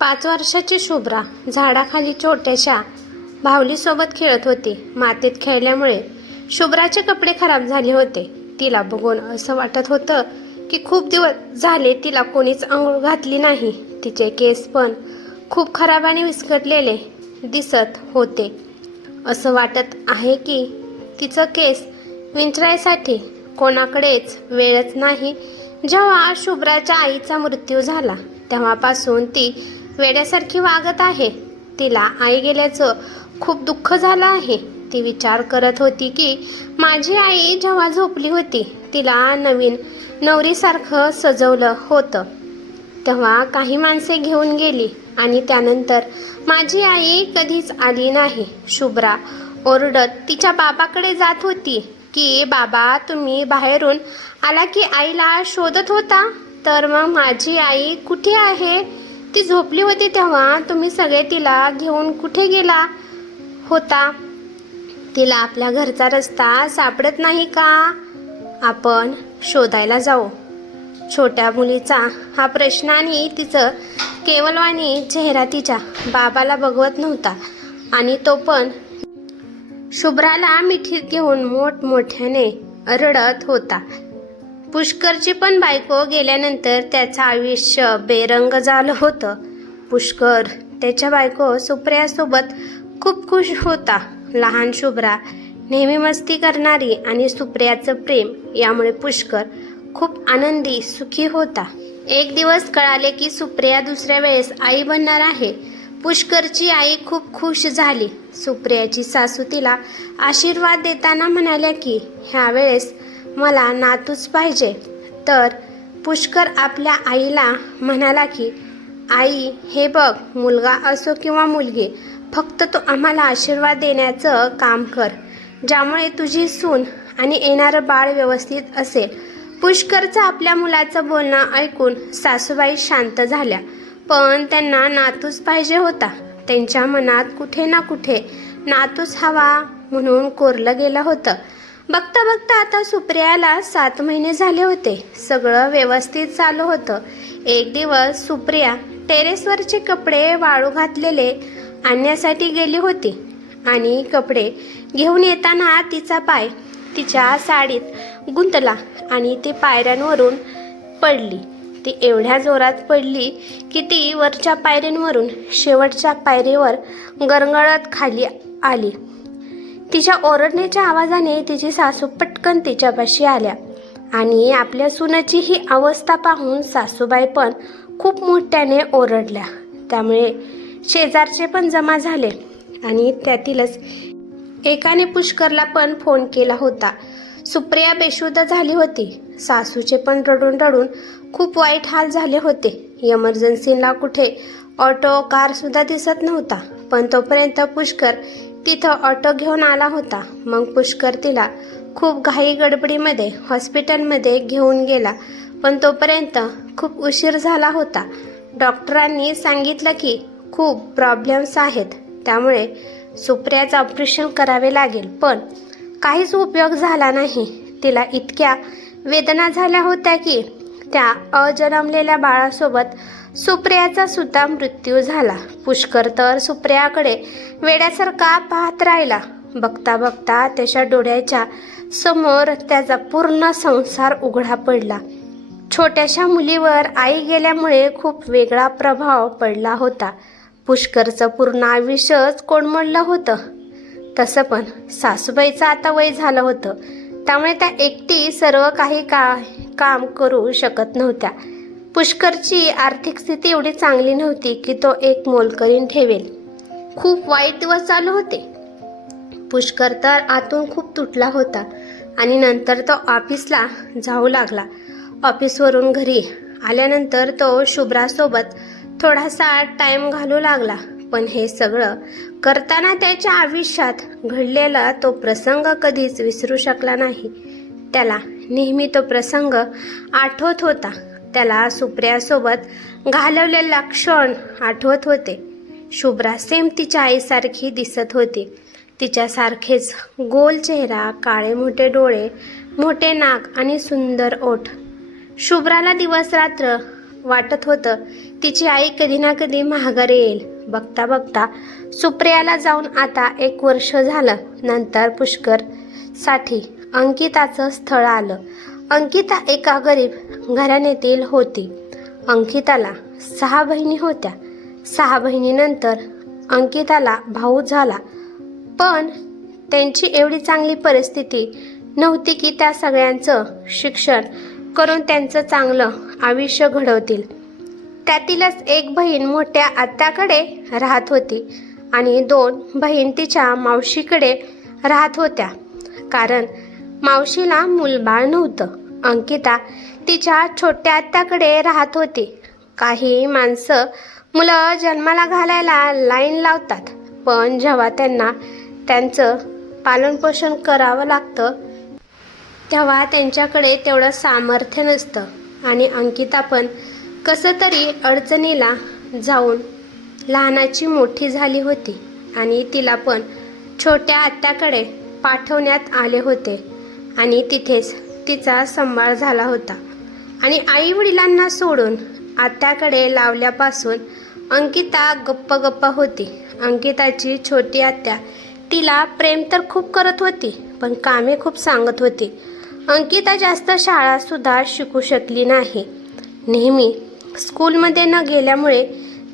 5 वर्षाची शुभ्रा झाडाखाली छोट्याशा बाहुलीसोबत खेळत होती. मातीत खेळल्यामुळे शुभ्राचे कपडे खराब झाले होते. तिला बघून असं वाटत होतं की खूप दिवस झाले तिला कोणीच अंघोळ घातली नाही. तिचे केस पण खूप खराब आणि विस्कटलेले दिसत होते. असं वाटत आहे की तिचं केस विंचरायसाठी कोणाकडेच वेळच नाही. जेव्हा शुभ्राच्या आईचा मृत्यू झाला तेव्हापासून ती वेड्यासारखी वागत आहे. तिला आई गेल्याचं खूप दुःख झालं आहे. ती विचार करत होती की माझी आई जेव्हा झोपली होती तिला नवीन नवरीसारखं सजवलं होतं तेव्हा काही माणसे घेऊन गेली आणि त्यानंतर माझी आई कधीच आली नाही. शुभ्रा ओरडत तिच्या बाबाकडे जात होती की बाबा, तुम्ही बाहेरून आला की आईला शोधत होता, तर मग माझी आई कुठे आहे? ती झोपली होती तेव्हा तुम्ही सगळे तिला घेऊन कुठे गेला होता? तिला आपल्या घरचा रस्ता सापडत नाही का? आपण शोधायला जाऊ. छोट्या मुलीचा हा प्रश्न आणि तिचं केवलवाणी चेहरा तिच्या बाबाला बघवत नव्हता आणि तो पण शुभ्राला मिठीत घेऊन मोठमोठ्याने रडत होता. पुष्करची पण बायको गेल्यानंतर त्याचं आयुष्य बेरंग झालं होतं. पुष्कर त्याच्या बायको सुप्रियासोबत खूप खुश होता. लहान शुभ्रा नेहमी मस्ती करणारी आणि सुप्रियाचं प्रेम यामुळे पुष्कर खूप आनंदी सुखी होता. एक दिवस कळाले की सुप्रिया दुसऱ्या वेळेस आई बनणार आहे. पुष्करची आई खूप खुश झाली. सुप्रियाची सासू तिला आशीर्वाद देताना म्हणाल्या की ह्या वेळेस मला नातूच पाहिजे. तर पुष्कर आपल्या आईला म्हणाला की आई, हे बघ, मुलगा असो किंवा मुलगी, फक्त तू आम्हाला आशीर्वाद देण्याचं काम कर, ज्यामुळे तुझी सून आणि येणारं बाळ व्यवस्थित असेल. पुष्करचं आपल्या मुलाचं बोलणं ऐकून सासूबाई शांत झाल्या, पण त्यांना नातूच पाहिजे होता. त्यांच्या मनात कुठे ना कुठे नातूच हवा म्हणून कोरलं गेलं होतं. बघता बघता आता सुप्रियाला 7 महिने झाले होते. सगळं व्यवस्थित चालू होतं. एक दिवस सुप्रिया टेरेसवरचे कपडे वाळू घातलेले आणण्यासाठी गेली होती आणि कपडे घेऊन येताना तिचा पाय तिच्या साडीत गुंतला आणि ती पायऱ्यांवरून पडली. ती एवढ्या जोरात पडली की ती वरच्या पायरींवरून शेवटच्या पायरीवर गरगळत खाली आली. तिच्या ओरडण्याच्या आवाजाने तिची सासू पटकन तिच्यापाशी आल्या आणि आपल्या सुनेची ही अवस्था पाहून सासूबाई पण खूप मोठ्याने ओरडल्या. त्यामुळे शेजारचे पण जमा झाले आणि त्यातीलच एकाने पुष्करला पण फोन केला होता. सुप्रिया बेशुद्ध झाली होती. सासूचे पण रडून रडून खूप वाईट हाल झाले होते. इमर्जन्सीला कुठे ऑटो कार सुद्धा दिसत नव्हता, पण तोपर्यंत पुष्कर तिथं ऑटो घेऊन आला होता. मग पुष्कर तिला खूप घाई गडबडीमध्ये हॉस्पिटलमध्ये घेऊन गेला, पण तोपर्यंत खूप उशीर झाला होता. डॉक्टरांनी सांगितलं की खूप प्रॉब्लेम्स आहेत, त्यामुळे सुप्रियाचं ऑपरेशन करावे लागेल. पण काहीच उपयोग झाला नाही. तिला इतक्या वेदना झाल्या होत्या की त्या अजन्मलेल्या बाळासोबत सुप्रियाचा सुद्धा मृत्यू झाला. पुष्कर तर सुप्रियाकडे वेड्यासारखा पाहत राहिला. बघता बघता त्याच्या डोळ्याच्या समोर त्याचा पूर्ण संसार उघडा पडला. छोट्याशा मुलीवर आई गेल्यामुळे खूप वेगळा प्रभाव पडला होता. पुष्करचं पूर्ण आयुष्यच कोलमडलं होतं. तसं पण सासूबाईचं आता वय झालं होतं, त्यामुळे त्या एकटी सर्व काही काम करू शकत नव्हत्या. पुष्करची आर्थिक स्थिती एवढी चांगली नव्हती की तो एक मोलकरीण ठेवेल. खूप वाईट दिवस चालू होते. पुष्कर तर आतून खूप तुटला होता आणि नंतर तो ऑफिसला जाऊ लागला. ऑफिसवरून घरी आल्यानंतर तो शुभ्रासोबत थोडासा टाईम घालू लागला. पण हे सगळं करताना त्याच्या आयुष्यात घडलेला तो प्रसंग कधीच विसरू शकला नाही. त्याला नेहमी तो प्रसंग आठवत होता. त्याला सुप्रियासोबत घालवलेला क्षण आठवत होते. शुभ्रा सेम तिच्या आईसारखी दिसत होती. तिच्यासारखेच गोल चेहरा, काळे मोठे डोळे, मोठे नाक आणि सुंदर ओठ. शुभ्राला दिवस रात्र वाटत होतं तिची आई कधी ना कधी माघारी येईल. बघता बघता सुप्रियाला जाऊन आता 1 वर्ष झालं. नंतर पुष्करसाठी अंकिताचं स्थळ आलं. अंकिता एका गरीब घराण्यातील होती. अंकिताला 6 बहिणी होत्या. 6 बहिणीनंतर अंकिताला भाऊ झाला, पण त्यांची एवढी चांगली परिस्थिती नव्हती की त्या सगळ्यांचं शिक्षण करून त्यांचं चांगलं आयुष्य घडवतील. त्यातीलच एक बहीण मोठ्या आत्याकडे राहत होती आणि 2 बहीण तिच्या मावशीकडे राहत होत्या, कारण मावशीला मूलबाळ नव्हतं. अंकिता तिच्या छोट्या आत्याकडे राहत होती. काही माणसं मुलं जन्माला घालायला लाईन लावतात, पण जेव्हा त्यांना त्यांचं पालनपोषण करावं लागतं तेव्हा त्यांच्याकडे तेवढं सामर्थ्य नसतं. आणि अंकिता पण कसं तरी अडचणीला जाऊन लहानाची मोठी झाली होती आणि तिला पण छोट्या आत्याकडे पाठवण्यात आले होते आणि तिथेच तिचा सांभाळ झाला होता. आणि आई वडिलांना सोडून आत्याकडे लावल्यापासून अंकिता गप्प होती. अंकिताची छोटी आत्या तिला प्रेम तर खूप करत होती, पण कामे खूप सांगत होती. अंकिता जास्त शाळासुद्धा शिकू शकली नाही. नेहमी स्कूलमध्ये न गेल्यामुळे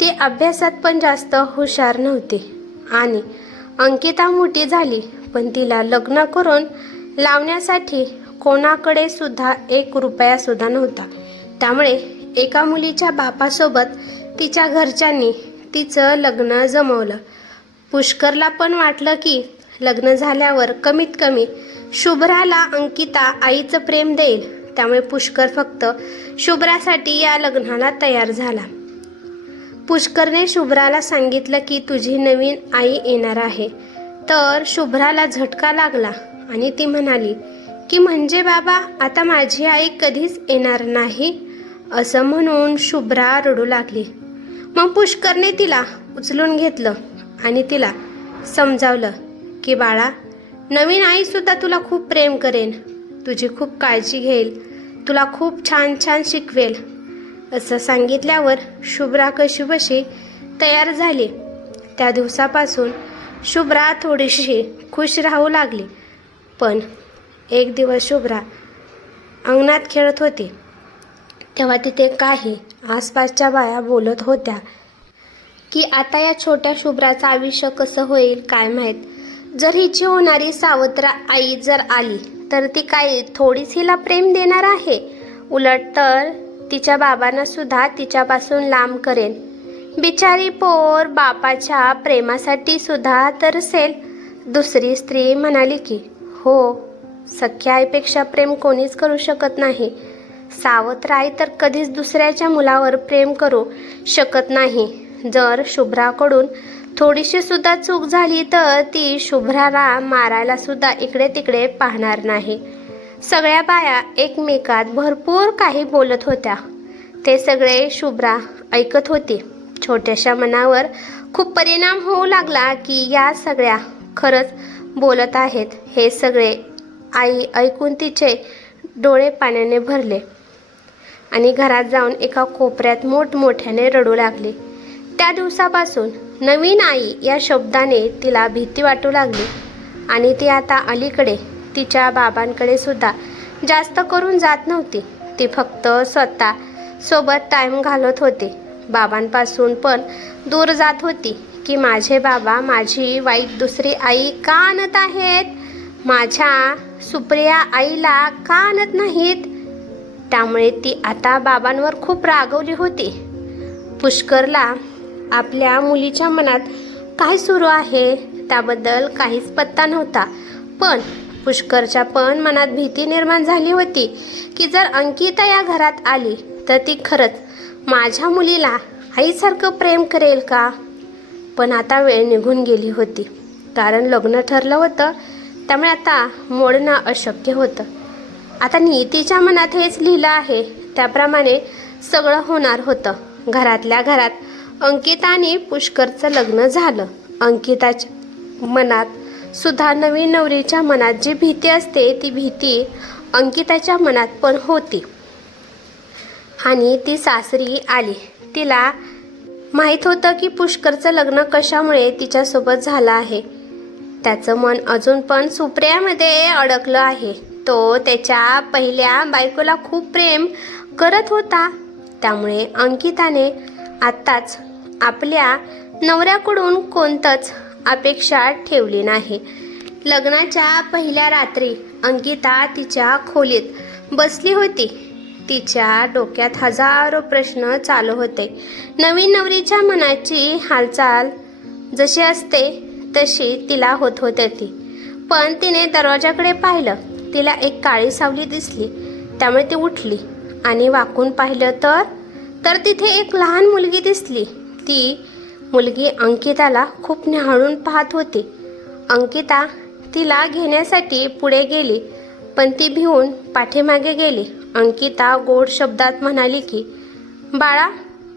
ती अभ्यासात पण जास्त हुशार नव्हती. आणि अंकिता मोठी झाली, पण तिला लग्न करून लावण्यासाठी कोणाकडे सुद्धा 1 रुपया सुद्धा नव्हता. त्यामुळे एका मुलीच्या बापासोबत तिच्या घरच्यांनी तिचं लग्न जमवलं. पुष्करला पण वाटलं की लग्न झाल्यावर कमीत कमी शुभ्राला अंकिता आईचं प्रेम देईल. त्यामुळे पुष्कर फक्त शुभ्रासाठी या लग्नाला तयार झाला. पुष्करने शुभ्राला सांगितलं की तुझी नवीन आई येणार आहे. तर शुभ्राला झटका लागला आणि ती म्हणाली की म्हणजे बाबा, आता माझी आई कधीच येणार नाही, असं म्हणून शुभ्रा रडू लागली. मग पुष्करने तिला उचलून घेतलं आणि तिला समजावलं की बाळा, नवीन आईसुद्धा तुला खूप प्रेम करेन, तुझी खूप काळजी घेईल, तुला खूप छान छान शिकवेल. असं सांगितल्यावर शुभ्रा कशीबशी तयार झाली. त्या दिवसापासून शुभ्रा थोडीशी खुश राहू लागली. पण एक दिवस शुभ्रा अंगणात खेळत होती, तेव्हा तिथे काही आसपासच्या बाया बोलत होत्या की आता या छोट्या शुभ्राचं आयुष्य कसं होईल काय माहीत. जर हिची होणारी सावत्र आई जर आली तर ती काय थोडीच हिला प्रेम देणार आहे, उलट तर तिच्या बाबांना सुद्धा तिच्यापासून लांब करेन. बिचारी पोर बापाच्या प्रेमासाठी सुद्धा तरसेल. दुसरी स्त्री म्हणाली की हो, सख्या आईपेक्षा प्रेम कोणीच करू शकत नाही. सावत्र आई तर कधीच दुसऱ्याच्या मुलावर प्रेम करू शकत नाही. जर शुभ्राकडून थोडीशी सुद्धा चूक झाली तर ती शुभ्राला मारायला सुद्धा इकडे तिकडे पाहणार नाही. सगळ्या बाया एकमेकात भरपूर काही बोलत होत्या. ते सगळे शुभ्रा ऐकत होती. छोट्याशा मनावर खूप परिणाम होऊ लागला की या सगळ्या खरंच बोलत आहेत. हे सगळे आई ऐकून तिचे डोळे पाण्याने भरले आणि घरात जाऊन एका कोपऱ्यात मोठमोठ्याने रडू लागली. त्या दिवसापासून नवीन आई या शब्दाने तिला भीती वाटू लागली आणि ती आता अलीकडे तिच्या बाबांकडे सुद्धा जास्त करून जात नव्हती. ती फक्त स्वतः सोबत टाईम घालवत होती. बाबांपासून पण दूर जात होती की माझे बाबा माझी वाईट दुसरी आई का आणत आहेत, माझ्या सुप्रिया आईला का आणत नाहीत. त्यामुळे ती आता बाबांवर खूप रागवली होती. पुष्करला आपल्या मुलीच्या मनात काय सुरू आहे त्याबद्दल काहीच पत्ता नव्हता. पण पुष्करच्या पण मनात भीती निर्माण झाली होती की जर अंकिता या घरात आली तर ती खरंच माझ्या मुलीला आईसारखं प्रेम करेल का. पण आता वेळ निघून गेली होती, कारण लग्न ठरलं होतं. त्यामुळे आता मोडणं अशक्य होतं. आता नियतीच्या मनात हेच लिहिलं आहे त्याप्रमाणे सगळं होणार होतं. घरातल्या घरात अंकिता आणि पुष्करचं लग्न झालं. अंकिताच्या मनात सुद्धा नवीन नवरीच्या मनात जी भीती असते ती भीती अंकिताच्या मनात पण होती. आणि ती सासरी आली. तिला माहीत होतं की पुष्करचं लग्न कशामुळे तिच्यासोबत झालं आहे. त्याचं मन अजून पण सुप्रियामध्ये अडकलं आहे. तो त्याच्या पहिल्या बायकोला खूप प्रेम करत होता. त्यामुळे अंकिताने आत्ताच आपल्या नवऱ्याकडून कोणतंच अपेक्षा ठेवली नाही. लग्नाच्या पहिल्या रात्री अंकिता तिच्या खोलीत बसली होती. तिच्या डोक्यात हजारो प्रश्न चालू होते. नवीन नवरीच्या मनाची हालचाल जशी असते तशी तिला होत होती. पण तिने दरवाजाकडे पाहिलं. तिला एक काळी सावली दिसली. त्यामुळे ती उठली आणि वाकून पाहिलं तर तिथे एक लहान मुलगी दिसली. ती मुलगी अंकिताला खूप न्याहाळून पाहत होती. अंकिता तिला घेण्यासाठी पुढे गेली, पण ती भिवून पाठीमागे गेली. अंकिता गोड शब्दात म्हणाली की, बाळा,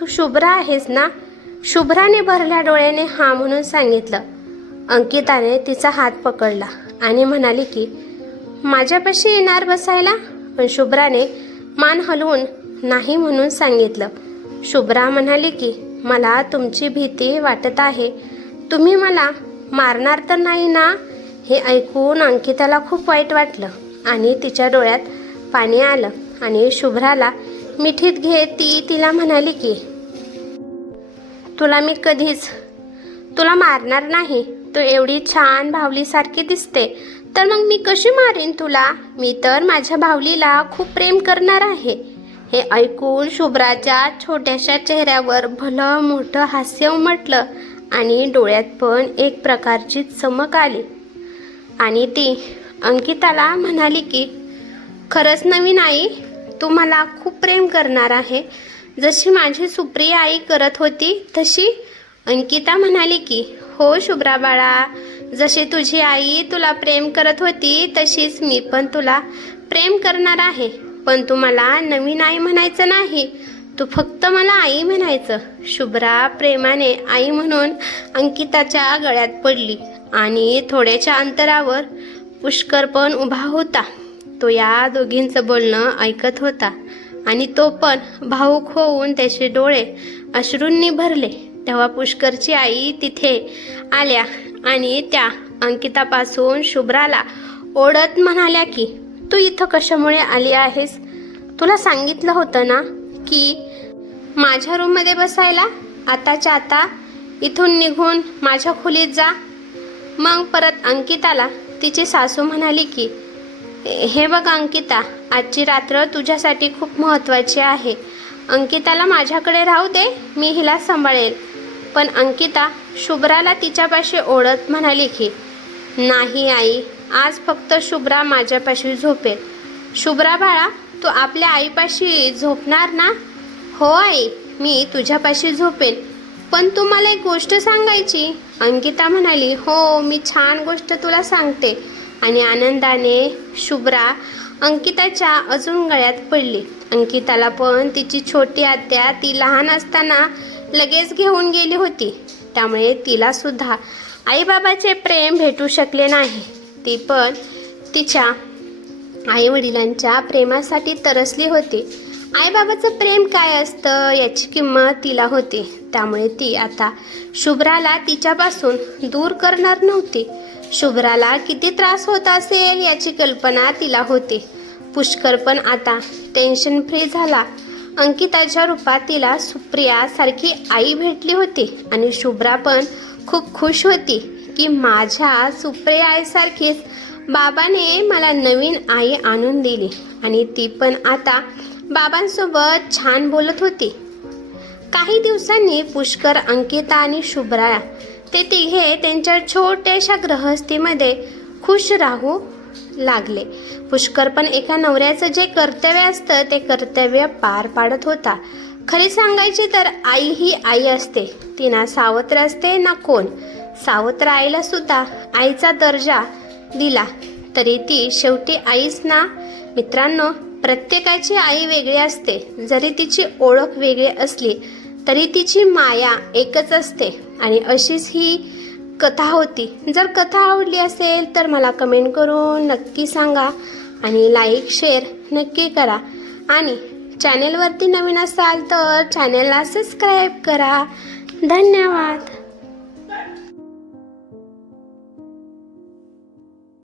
तू शुभ्रा आहेस ना? शुभ्राने भरल्या डोळ्याने हा म्हणून सांगितलं. अंकिताने तिचा हात पकडला आणि म्हणाली की, माझ्यापाशी येणार बसायला? पण शुभ्राने मान हलवून नाही म्हणून सांगितलं. शुभ्रा म्हणाली की, मला तुमची भीती वाटत आहे. तुम्ही मला मारणार तर नाही ना? हे ऐकून अंकिताला खूप वाईट वाटलं आणि तिच्या डोळ्यात पाणी आलं आणि शुभ्राला मिठीत घेत ती तिला म्हणाली की, तुला मी कधीच तुला मारणार नाही. तू एवढी छान भावलीसारखी दिसते, तर मग मी कशी मारेन तुला? मी तर माझ्या भावलीला खूप प्रेम करणार आहे. हे ऐकून शुभ्राच्या छोट्याशा चेहऱ्यावर भलं मोठं हास्य उमटलं आणि डोळ्यात पण एक प्रकारची चमक आली आणि ती अंकिताला म्हणाली की, खरंच नवीन आई, तू मला खूप प्रेम करणार आहे, जशी माझी सुप्रिया आई करत होती तशी? अंकिता म्हणाली की, हो शुभ्रा बाळा, जशी तुझी आई तुला प्रेम करत होती तशीच मी पण तुला प्रेम करणार आहे. पण तू मला नवीन आई म्हणायचं नाही, तू फक्त मला आई म्हणायचं. शुभ्रा प्रेमाने आई म्हणून अंकिताच्या गळ्यात पडली आणि थोड्याच्या अंतरावर पुष्कर पण उभा होता. तो या दोघींचं बोलणं ऐकत होता आणि तो पण भावूक होऊन त्याचे डोळे अश्रूंनी भरले. तेव्हा पुष्करची आई तिथे आल्या आणि त्या अंकितापासून शुभ्राला ओढत म्हणाल्या की, तू इथं कशामुळे आली आहेस? तुला सांगितलं होतं ना की माझ्या रूममध्ये बसायला? आताच्या आता इथून निघून माझ्या खोलीत जा. मग परत अंकिताला तिची सासू म्हणाली की, हे बघ अंकिता, आजची रात्र तुझ्यासाठी खूप महत्त्वाची आहे. अंकिताला माझ्याकडे राहू दे, मी हिला सांभाळेल. पण अंकिता शुभ्राला तिच्यापाशी ओढत म्हणाली की, नाही आई, आज फक्त शुभ्रा माझ्यापाशी झोपेल. शुभ्रा बाळा, तू आपल्या आईपाशी झोपणार ना? हो आई, मी तुझ्यापाशी झोपेन. पण तू मला एक गोष्ट सांगायची. अंकिता म्हणाली, हो, मी छान गोष्ट तुला सांगते. आणि आनंदाने शुभ्रा अंकिताच्या अजून गळ्यात पडली. अंकिताला पण तिची छोटी आत्या ती लहान असताना लगेच घेऊन गेली होती. त्यामुळे तिला सुद्धा आईबाबाचे प्रेम भेटू शकले नाही. ती पण तिच्या आईवडिलांच्या प्रेमासाठी तरसली होती. आईबाबाचं प्रेम काय असतं याची किंमत तिला होती. त्यामुळे ती आता शुभ्राला तिच्यापासून दूर करणार नव्हती. शुभ्राला किती त्रास होत असेल याची कल्पना तिला होती. पुष्कर पण आता टेन्शन फ्री झाला. अंकिताच्या रूपात तिला सुप्रिया सारखी आई भेटली होती आणि शुभ्रा पण खूप खुश होती की माझ्या सुप्रिया आईसारखीच बाबाने मला नवीन आई आणून दिली. आणि ती पण आता बाबांसोबत छान बोलत होती. काही दिवसांनी पुष्कर, अंकिता आणि शुभ्रा ते तिघे त्यांच्या छोट्याशा गृहस्थीमध्ये खुश राहू लागले. पुष्कर पण एका नवऱ्याचं जे कर्तव्य असतं ते कर्तव्य पार पाडत होता. खरी सांगायची तर आई ही आई असते, ती ना सावत्र असते ना कोण. सावत्र आईला सुद्धा आईचा दर्जा दिला तरी ती शेवटी आईच ना. मित्रांनो, प्रत्येकाची आई वेगळी असते. जरी तिची ओळख वेगळी असली तरी तिची माया एकच असते. आणि अशीच ही कथा होती. जर कथा आवडली असेल तर मला कमेंट करून नक्की सांगा आणि लाईक शेअर नक्की करा. आणि चॅनेलवरती नवीन असाल तर चॅनेलला सबस्क्राईब करा. धन्यवाद.